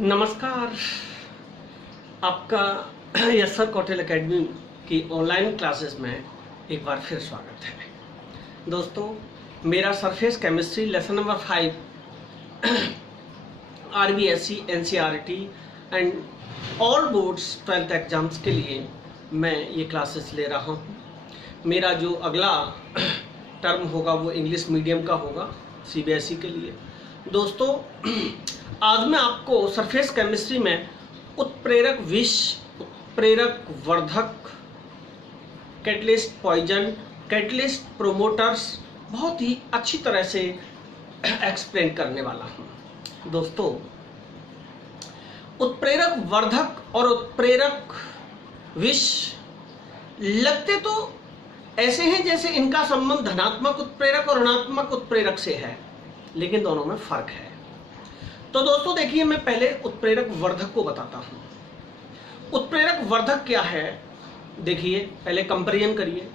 नमस्कार। आपका यशर कौटिल एकेडमी की ऑनलाइन क्लासेस में एक बार फिर स्वागत है। दोस्तों, मेरा surface chemistry lesson number 5 RBSc NCERT and all boards 12th exams के लिए मैं ये क्लासेस ले रहा हूँ। मेरा जो अगला टर्म होगा वो इंग्लिश मीडियम का होगा CBSE के लिए। दोस्तों, आज मैं आपको सरफेस केमिस्ट्री में उत्प्रेरक विष, उत्प्रेरक वर्धक, कैटलिस्ट पॉइजन, कैटलिस्ट प्रोमोटर्स बहुत ही अच्छी तरह से एक्सप्लेन करने वाला हूँ। दोस्तों, उत्प्रेरक वर्धक और उत्प्रेरक विष लगते तो ऐसे हैं जैसे इनका संबंध धनात्मक उत्प्रेरक और ऋणात्मक उत्प्रेरक से है, लेकिन दोनों में फर्क है। तो दोस्तों देखिए, मैं पहले उत्प्रेरक वर्धक को बताता हूं। उत्प्रेरक वर्धक क्या है, देखिए पहले कंपैरिजन करिए।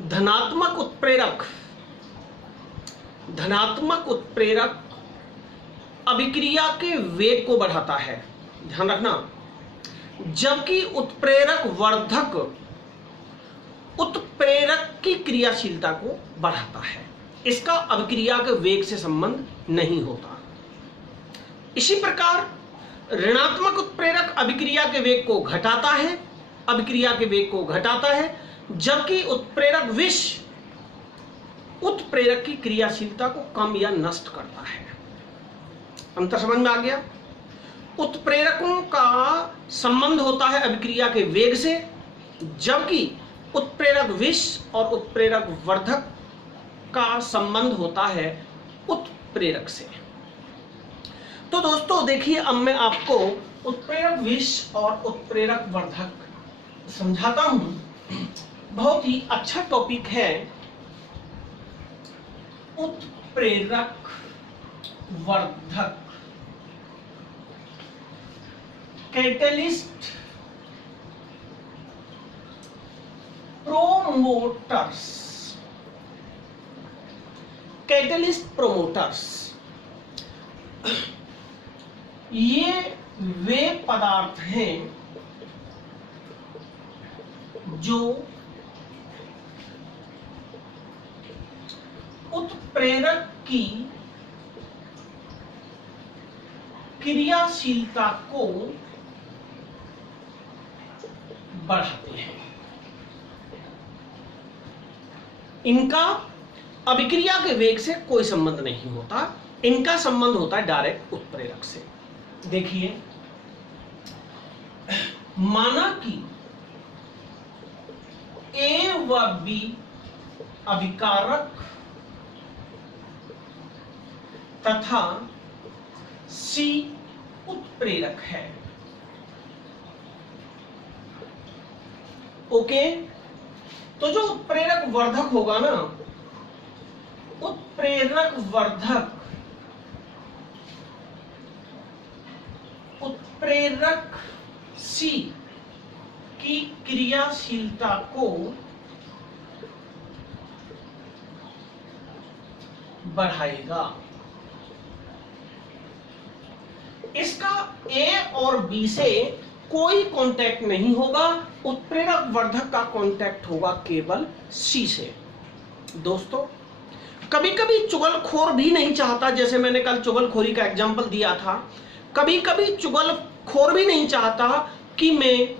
धनात्मक उत्प्रेरक अभिक्रिया के वेग को बढ़ाता है, ध्यान रखना, जबकि उत्प्रेरक वर्धक उत्प्रेरक की क्रियाशीलता को बढ़ाता है। इसका अभिक्रिया के वेग से संबंध नहीं होता। इसी प्रकार ऋणात्मक उत्प्रेरक अभिक्रिया के वेग को घटाता है, जबकि उत्प्रेरक विष उत्प्रेरक की क्रियाशीलता को कम या नष्ट करता है। अंतर समझ में आ गया? उत्प्रेरकों का संबंध होता है अभिक्रिया के वेग से, जबकि उत्प्रेरक विष और उत्प्रेरक वर्धक का संबंध होता है उत्प्रेरक से। तो दोस्तों देखिए, अब मैं आपको उत्प्रेरक विष और उत्प्रेरक वर्धक समझाता हूं। बहुत ही अच्छा टॉपिक है उत्प्रेरक वर्धक, कैटलिस्ट प्रोमोटर्स। कैटलिस्ट प्रोमोटर्स ये वे पदार्थ हैं जो उत्प्रेरक की क्रियाशीलता को बढ़ाते हैं। इनका अभिक्रिया के वेग से कोई संबंध नहीं होता, इनका संबंध होता है डायरेक्ट उत्प्रेरक से। देखिए, माना कि A व B अभिकारक तथा C उत्प्रेरक है। ओके, तो जो उत्प्रेरक वर्धक होगा ना, उत्प्रेरक वर्धक उत्प्रेरक C की क्रियाशीलता को बढ़ाएगा। इसका A और B से कोई कांटेक्ट नहीं होगा, उत्प्रेरक वर्धक का कांटेक्ट होगा केवल C से। दोस्तों, कभी कभी चुगलखोर भी नहीं चाहता, जैसे मैंने कल चुगलखोरी का एग्जाम्पल दिया था, कभी कभी चुगलखोर भी नहीं चाहता कि मैं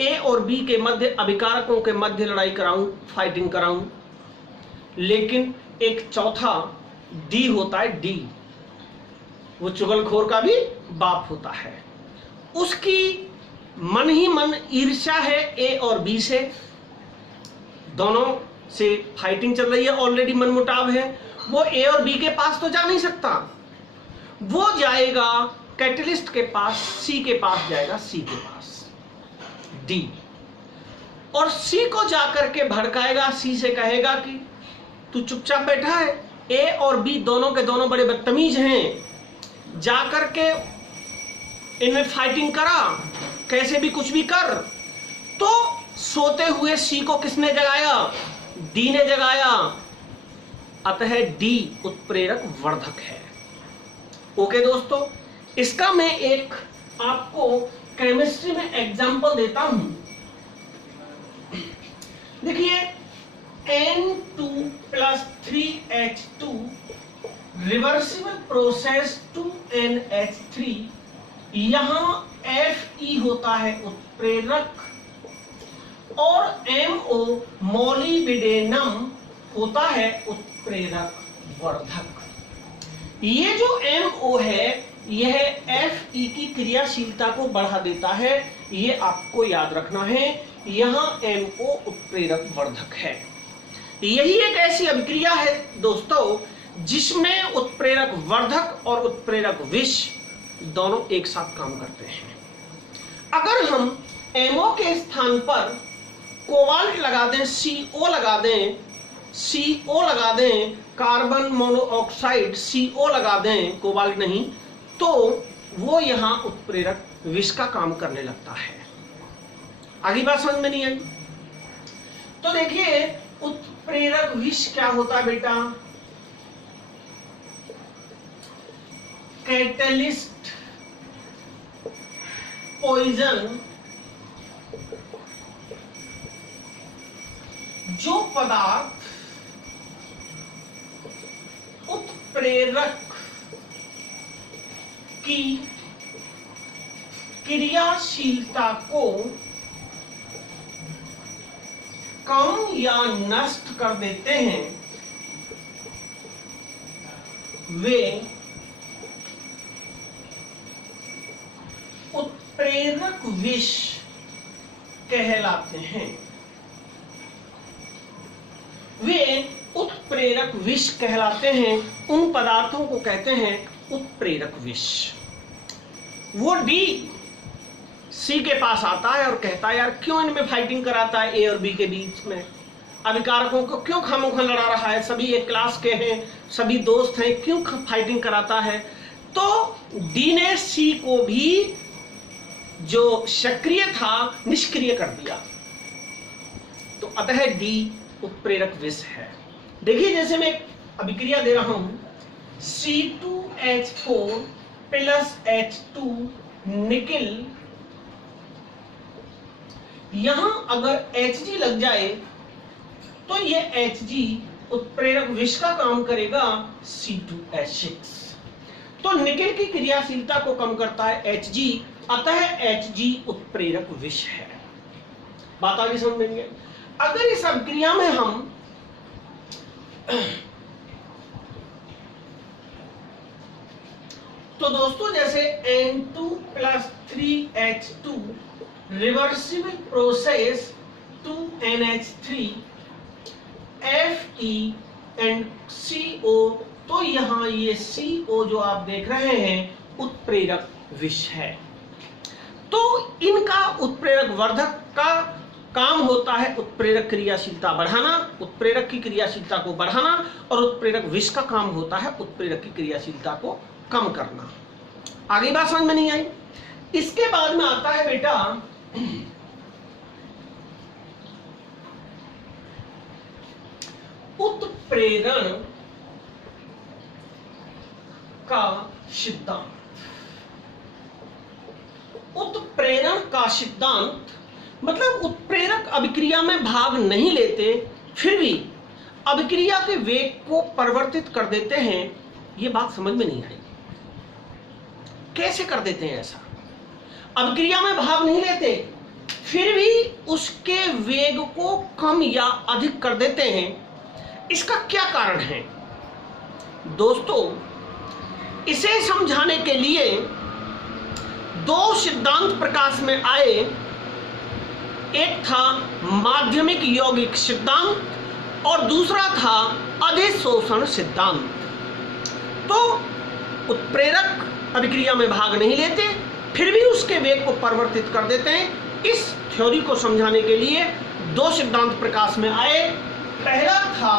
A और B के मध्य, अभिकारकों के मध्य लड़ाई कराऊं, फाइटिंग कराऊं, लेकिन एक चौथा D होता है, D, वो चुगलखोर का भी बाप होता है। उसकी मन ही मन ईर्ष्या है A और B से, दोनों से फाइटिंग चल रही है, ऑलरेडी मनमुटाव है। वो A और B के पास तो जा नहीं सकता, वो जाएगा कैटलिस्ट के पास, C के पास जाएगा, C के पास D, और C को जाकर के भड़काएगा, C से कहेगा कि तू चुपचाप बैठा है, A और B दोनों के दोनों बड़े बदतमीज हैं, जाकर के इनमें फाइटिंग करा, कैसे भी कुछ भी कर। तो सोते हुए C को किसने जगाया? D ने जगाया। अतः D उत्प्रेरक वर्धक है। ओके दोस्तों, इसका मैं एक आपको केमिस्ट्री में एग्जांपल देता हूं। देखिए N2 + 3H2 reversible process 2NH3, यहां Fe होता है उत्प्रेरक और MO मोलिब्डेनम होता है उत्प्रेरक वर्धक। ये जो MO है यह Fe की क्रियाशीलता को बढ़ा देता है, ये आपको याद रखना है। यहां MO उत्प्रेरक वर्धक है। यही एक ऐसी अभिक्रिया है दोस्तों जिसमें उत्प्रेरक वर्धक और उत्प्रेरक विष दोनों एक साथ काम करते हैं। अगर हम MO के स्थान पर कोबाल्ट लगा दें, CO लगा दें, कार्बन मोनोऑक्साइड CO लगा दें, कोबाल्ट नहीं, तो वो यहां उत्प्रेरक विष का काम करने लगता है। आगे बात समझ में नहीं आई? तो देखिए उत्प्रेरक विष क्या होता है बेटा? कैटलिस्ट पॉइजन, जो पदार्थ उत्प्रेरक की क्रियाशीलता को कम या नष्ट कर देते हैं, वे उत्प्रेरक विष कहलाते हैं। वे उत्प्रेरक विष कहलाते हैं। उन पदार्थों को कहते हैं उत्प्रेरक विष। वो C के पास आता है और कहता है यार क्यों इनमें फाइटिंग कराता है A और B के बीच में, अभिकारकों को क्यों खामोखा लड़ा रहा है, सभी एक क्लास के हैं, सभी दोस्त हैं, क्यों फाइटिंग कराता है। तो D ने C को भी जो सक्रिय था निष्क्रिय कर दिया, तो अतः D उत्प्रेरक विष है। देखिए जैसे मैं एक अभिक्रिया दे रहा हूं, C2H4 + H2 निकिल, यहां अगर Hg लग जाए तो ये Hg उत्प्रेरक विष का काम करेगा C2H6। तो निकिल की क्रियाशीलता को कम करता है Hg, अतः Hg उत्प्रेरक विष है। बात आगे समझ में नहीं है? अगर इस अभिक्रिया में हम तो दोस्तों जैसे N2 + 3H2 reversible process 2NH3 Fe and CO, तो यहां ये CO जो आप देख रहे हैं उत्प्रेरक विष है। तो इनका उत्प्रेरक वर्धक का काम होता है उत्प्रेरक क्रियाशीलता बढ़ाना, उत्प्रेरक की क्रियाशीलता को बढ़ाना, और उत्प्रेरक विष का काम होता है उत्प्रेरक की क्रियाशीलता को कम करना। आगे बात समझ में नहीं आई? इसके बाद में आता है बेटा उत्प्रेरण का सिद्धांत। उत्प्रेरण का सिद्धांत मतलब उत्प्रेरक अभिक्रिया में भाग नहीं लेते, फिर भी अभिक्रिया के वेग को परिवर्तित कर देते हैं। यह बात समझ में नहीं आई, कैसे कर देते हैं ऐसा? अभिक्रिया में भाग नहीं लेते, फिर भी उसके वेग को कम या अधिक कर देते हैं। इसका क्या कारण है दोस्तों? इसे समझाने के लिए दो सिद्धांत प्रकाश में आए। एक था माध्यमिक यौगिक सिद्धांत और दूसरा था अधिशोषण सिद्धांत। तो उत्प्रेरक अभिक्रिया में भाग नहीं लेते, फिर भी उसके वेग को परिवर्तित कर देते हैं। इस थ्योरी को समझाने के लिए दो सिद्धांत प्रकाश में आए। पहला था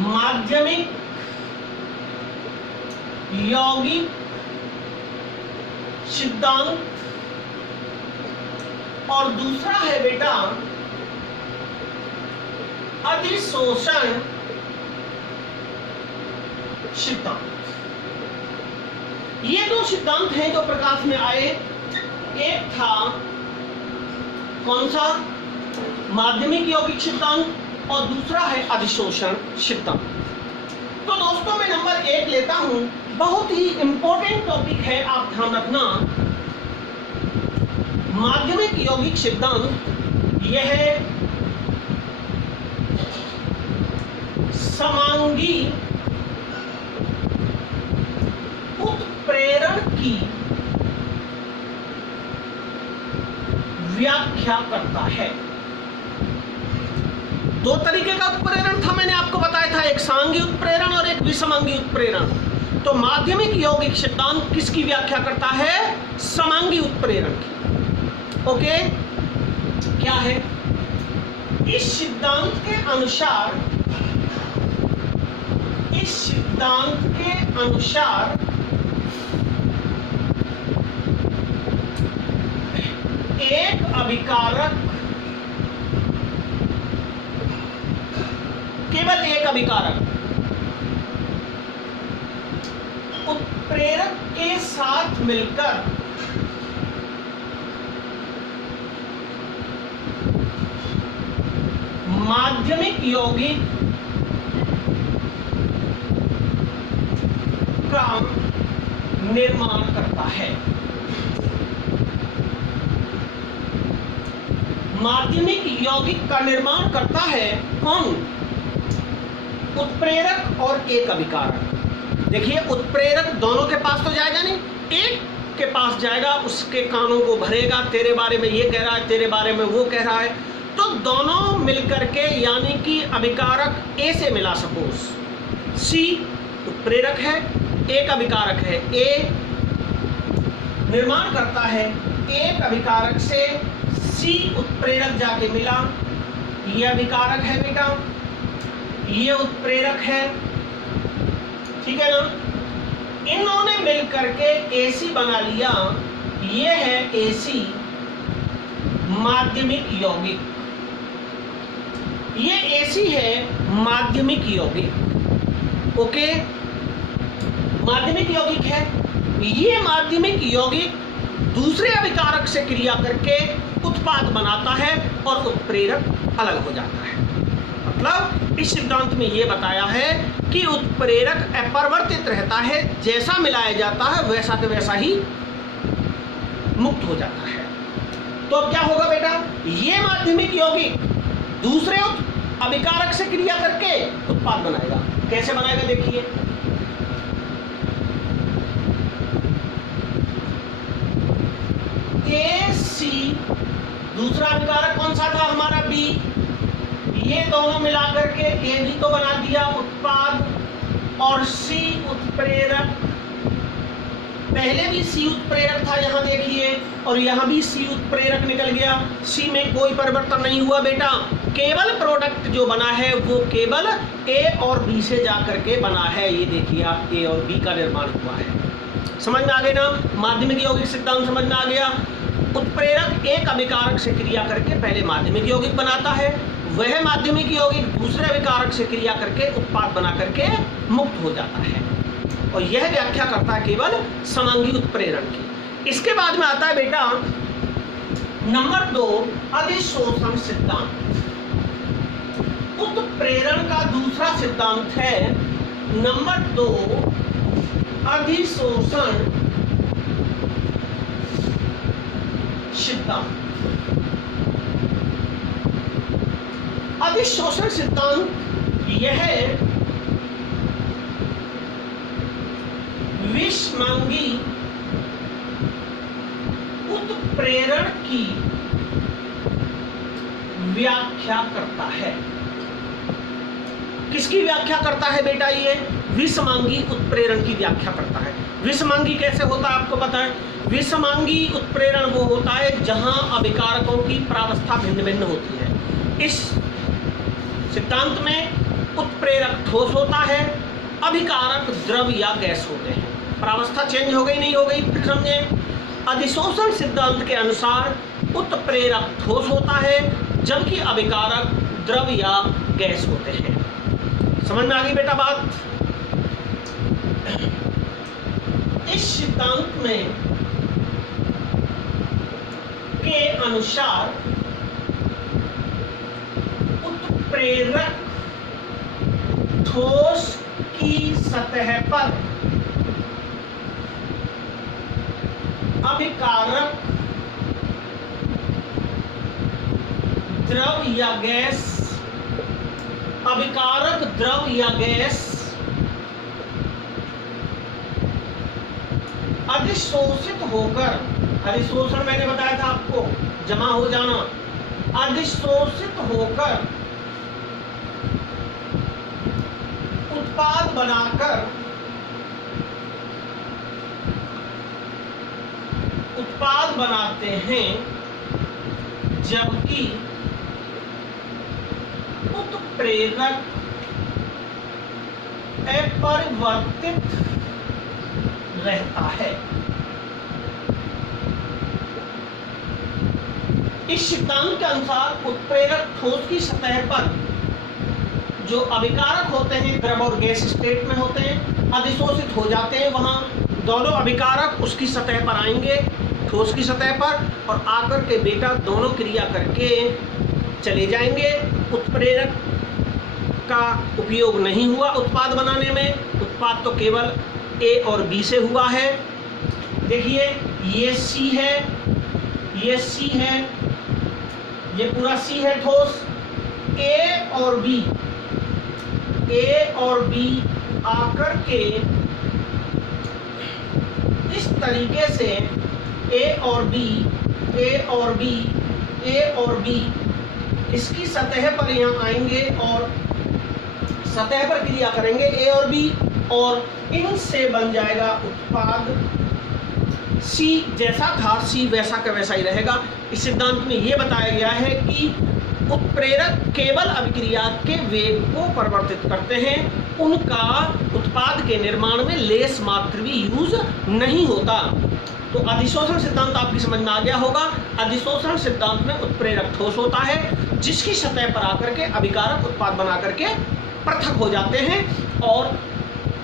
माध्यमिक यौगिक सिद्धांत और दूसरा है बेटा अधिशोषण सिद्धांत। ये दो सिद्धांत हैं जो प्रकाश में आए। एक था कौन सा, माध्यमिक यौगिक सिद्धांत, और दूसरा है अधिशोषण सिद्धांत। तो दोस्तों मैं नंबर 1 लेता हूं, बहुत ही इंपॉर्टेंट टॉपिक है, आप ध्यान रखना। माध्यमिक यौगिक सिद्धांत यह है समांगी उत्प्रेरण की व्याख्या करता है। दो तरीके का उत्प्रेरण था, मैंने आपको बताया था, एक समांगी उत्प्रेरण और एक विसमांगी उत्प्रेरण। तो माध्यमिक यौगिक सिद्धांत किसकी व्याख्या करता है, समांगी उत्प्रेरण की। ओके, क्या है, इस सिद्धांत के अनुसार, इस सिद्धांत के अनुसार एक अभिकारक, केवल एक अभिकारक उत्प्रेरक के साथ मिलकर माध्यमिक यौगिक का निर्माण करता है। माध्यमिक यौगिक का निर्माण करता है कौन, उत्प्रेरक और एक अभिकारक। देखिए, उत्प्रेरक दोनों के पास तो जाएगा नहीं, एक के पास जाएगा, उसके कानों को भरेगा, तेरे बारे में ये कह रहा है, तेरे बारे में वो कह रहा है, तो दोनों मिलकर के, यानी कि अभिकारक ए से मिला, सपोज सी उत्प्रेरक है, एक अभिकारक है, ए निर्माण करता है, एक अभिकारक से सी उत्प्रेरक जाके मिला, ये अभिकारक है बेटा, ये उत्प्रेरक है, ठीक है ना। इन्होंने मिलकर के एसी बना लिया, ये है एसी माध्यमिक यौगिक, ये एसी है माध्यमिक यौगिक। ओके, माध्यमिक यौगिक है, ये माध्यमिक यौगिक दूसरे अभिकारक से क्रिया करके उत्पाद बनाता है और उत्प्रेरक अलग हो जाता है। मतलब इस सिद्धांत में यह बताया है कि उत्प्रेरक अपरिवर्तित रहता है, जैसा मिलाया जाता है वैसा के वैसा ही मुक्त हो जाता है। तो अब क्या होगा बेटा, ये माध्यमिक यौगिक दूसरे अभिकारक से क्रिया करके उत्पाद बनाएगा। कैसे बनाएगा देखिए, ए सी, दूसरा अभिकारक कौन सा था हमारा, बी, ये दोनों मिलाकर के ए बी को बना दिया उत्पाद, और सी उत्प्रेरक, पहले भी सी उत्प्रेरक था यहाँ देखिए, और यहाँ भी सी उत्प्रेरक निकल गया। सी में कोई परिवर्तन नहीं हुआ बेटा, केवल प्रोडक्ट जो बना है वो केवल ए और बी से जाकर के बना है। ये देखिए आप, ए और बी का निर्माण हुआ है। समझ में आ गए ना, माध्यमिक यौगिक सिद्धांत समझ में आ गया। उत्प्रेरक एक अभिकारक से क्रिया करके पहले माध्यमिक यौगिक बनाता है, वह माध्यमिक यौगिक दूसरे अभिकारक से क्रिया करके उत्पाद बना करके मुक्त हो जाता है, और यह व्याख्या करता है केवल समांगी उत्प्रेरण की। इसके बाद में आता है बेटा नंबर 2, अधिशोषण सिद्धांत। उत्प्रेरण का दूसरा सिद्धांत है नंबर 2, अधिशोषण सिद्धांत। अधिशोषण सिद्धांत यह विषमांगी उत्प्रेरण की व्याख्या करता है। किसकी व्याख्या करता है बेटा, ये विषमांगी उत्प्रेरण की व्याख्या करता है। विषमांगी कैसे होता है आपको पता है, विषमांगी उत्प्रेरण वो होता है जहां अभिकारकों की प्रावस्था भिन्न भिन्न होती है। इस सिद्धांत में उत्प्रेरक ठोस होता है, अभिकारक द्रव या गैस होते हैं। प्रावस्था चेंज हो गई नहीं हो गई, फिर समझें। अधिशोषण सिद्धांत के अनुसार उत्प्रेरक ठोस होता है जबकि अभिकारक द्रव या गैस होते हैं। समझ में आ गई बेटा बात। इस सिद्धांत में के अनुसार उत्प्रेरक ठोस की सतह पर अभिकारक द्रव या गैस अभिकारक द्रव या गैस अधिशोषित होकर, अधिशोषण मैंने बताया था आपको, जमा हो जाना, अधिशोषित होकर उत्पाद बनाकर उत्पाद बनाते हैं, जबकि उत्प्रेरक अपरिवर्तित रहता है। इस सिद्धांत के अनुसार उत्प्रेरक ठोस की सतह पर जो अभिकारक होते हैं, द्रव और गैस स्टेट में होते हैं, अधिशोषित हो जाते हैं, वहां दोनों अभिकारक उसकी सतह पर आएंगे, ठोस की सतह पर, और आकर के बेटा दोनों क्रिया करके चले जाएंगे। उत्प्रेरक का उपयोग नहीं हुआ उत्पाद बनाने में, उत्पाद तो केवल ए और बी से हुआ है। देखिए ये सी है, ये सी है, ये पूरा सी है ठोस, ए और बी आकर के इस तरीके से ए और बी इसकी सतह पर यहाँ आएंगे और सतह पर क्रिया करेंगे ए और बी, और इनसे बन जाएगा उत्पाद सी। जैसा था सी वैसा का वैसा ही रहेगा। इस सिद्धांत में यह बताया गया है कि उत्प्रेरक केवल अभिक्रिया के वेग को परिवर्तित करते हैं, उनका उत्पाद के निर्माण में लेस मात्र भी यूज नहीं होता। तो अधिशोषण सिद्धांत आपकी समझ में आ गया होगा। अधिशोषण सिद्धांत में उत्प्रेरक ठोस होता है जिसकी सतह पर आकर के अभिकारक उत्पाद बना करके पृथक हो जाते हैं, और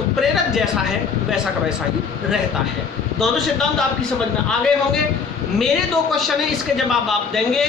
उत्प्रेरक जैसा है वैसा का वैसा ही रहता है। दोनों सिद्धांत आपकी समझ में आ गए होंगे। मेरे दो क्वेश्चन है, इसके जवाब आप देंगे।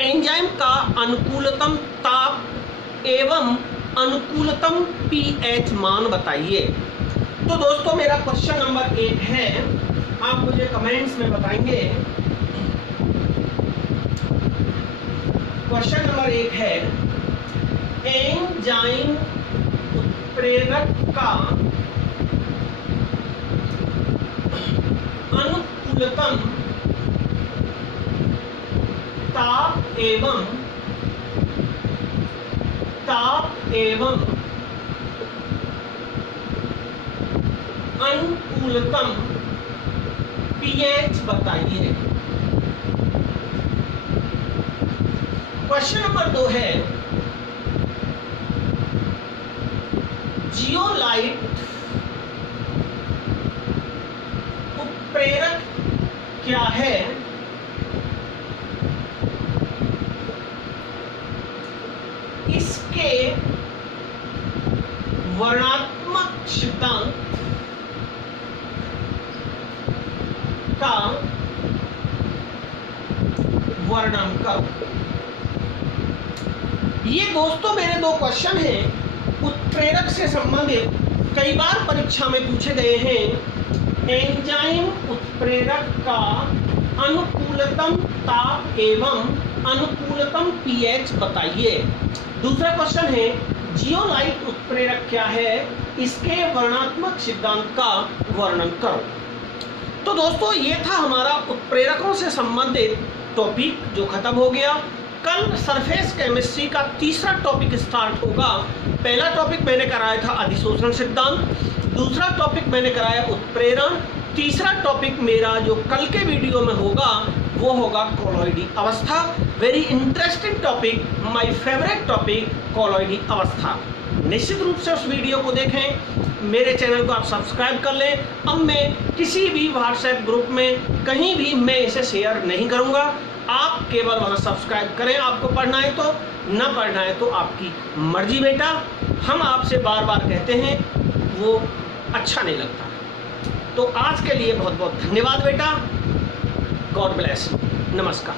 एंजाइम का अनुकूलतम ताप एवं अनुकूलतम पीएच मान बताइए। तो दोस्तों मेरा क्वेश्चन नंबर 1 है, आप मुझे कमेंट्स में बताएंगे। क्वेश्चन नंबर 1 है, एंजाइम उत्प्रेरक का अनुकूलतम ताप एवं अनुकूलतम पीएच बताइए। क्वेश्चन नंबर 2 है, जियोलाइट उत्प्रेरक क्या है? इसके वर्णात्मक सिद्धांत का वर्णन करो। ये दोस्तों मेरे दो क्वेश्चन हैं उत्प्रेरक से संबंधित, कई बार परीक्षा में पूछे गए हैं। एंजाइम उत्प्रेरक का अनुकूलतम ताप एवं अनुकूलतम पीएच बताइए। दूसरा क्वेश्चन है, जियोलाइट उत्प्रेरक क्या है? इसके वर्णात्मक सिद्धांत का वर्णन करो। तो दोस्तों ये था हमारा उत्प्रेरकों से संबंधित टॉपिक जो खत्म हो गया। कल सरफेस केमिस्ट्री का तीसरा टॉपिक स्टार्ट होगा। पहला टॉपिक मैंने कराया था अधिशोषण सिद्धांत, दूसरा टॉपिक मैंने कराया उत्प्रेरण, तीसरा टॉपिक मेरा जो कल के वीडियो में होगा वो होगा कोलॉइडी अवस्था। Very interesting topic, my favourite topic कोलॉइडी अवस्था। निश्चित रूप से उस वीडियो को देखें, मेरे चैनल को आप सब्सक्राइब कर लें। अब मैं किसी भी व्हाट्सएप ग्रुप में कहीं भी मैं इसे शेयर नहीं करूंगा, आप केवल वहां सब्सक्राइब करें। आपको पढ़ना है तो, न पढ़ना है तो आपकी मर्जी बेटा। हम आपसे बार बार कहते हैं वो अच्छा नहीं लगता। तो आज के लिए बहुत बहुत धन्यवाद बेटा। God bless. नमस्कार।